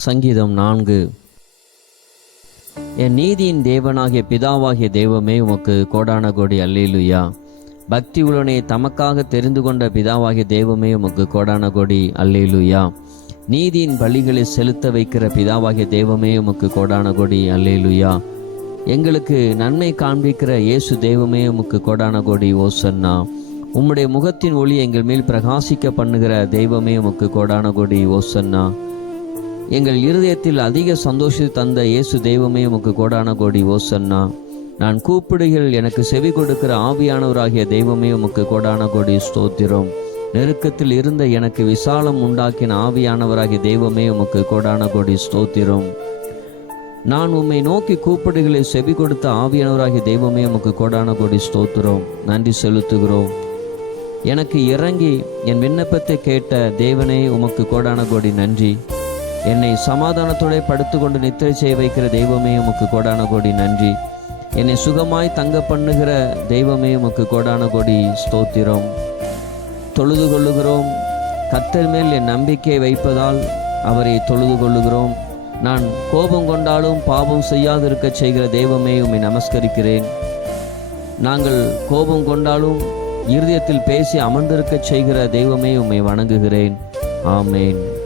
சங்கீதம் நான்கு. என் நீதியின் தேவனாகிய பிதாவாகிய தெய்வமே உமக்கு கோடான கோடி அல்லேலுயா. பக்தி உடனே தமக்காக தெரிந்து கொண்ட பிதாவாகிய தெய்வமே உமக்கு கோடான கோடி அல்லேலுயா. நீதியின் பலிகளை செலுத்த வைக்கிற பிதாவாகிய தெய்வமே உமக்கு கோடான கோடி அல்லேலுயா. எங்களுக்கு நன்மை காண்பிக்கிற இயேசு தெய்வமே உமக்கு கோடான கோடி ஓசன்னா. உம்முடைய முகத்தின் ஒளி எங்கள் மேல் பிரகாசிக்க பண்ணுகிற தெய்வமே உமக்கு கோடான கோடி ஓசன்னா. எங்கள் இருதயத்தில் அதிக சந்தோஷத்தை தந்த இயேசு தெய்வமே உமக்கு கோடான கோடி ஓசன்னா. நான் கூப்பிடுகள் எனக்கு செவி கொடுக்கிற ஆவியானவராகிய தெய்வமே உமக்கு கோடான கோடி ஸ்தோத்திரம். நெருக்கத்தில் இருந்த எனக்கு விசாலம் உண்டாக்கின ஆவியானவராகிய தெய்வமே உமக்கு கோடான கோடி ஸ்தோத்திரம். நான் உம்மை நோக்கி கூப்பிடுகளை செவி கொடுத்த ஆவியானவராகிய தெய்வமே உமக்கு கோடான கோடி ஸ்தோத்திரம். நன்றி செலுத்துகிறோம். எனக்கு இறங்கி என் விண்ணப்பத்தை கேட்ட தேவனே உமக்கு கோடான கோடி நன்றி. என்னை சமாதானத்தோட படுத்துக்கொண்டு நித்திரை செய்ய வைக்கிற தெய்வமே உமக்கு கோடான கோடி நன்றி. என்னை சுகமாய் தங்க பண்ணுகிற தெய்வமே உமக்கு கோடான கோடி ஸ்தோத்திரம். தொழுது கொள்ளுகிறோம். கத்தர் மேல் என் நம்பிக்கை வைப்பதால் அவரை தொழுது கொள்ளுகிறோம். நான் கோபம் கொண்டாலும் பாவம் செய்யாதிருக்க செய்கிற தெய்வமே உம்மை நமஸ்கரிக்கிறேன். நாங்கள் கோபம் கொண்டாலும் இருதயத்தில் பேசி அமர்ந்திருக்க செய்கிற தெய்வமே உம்மை வணங்குகிறேன். ஆமேன்.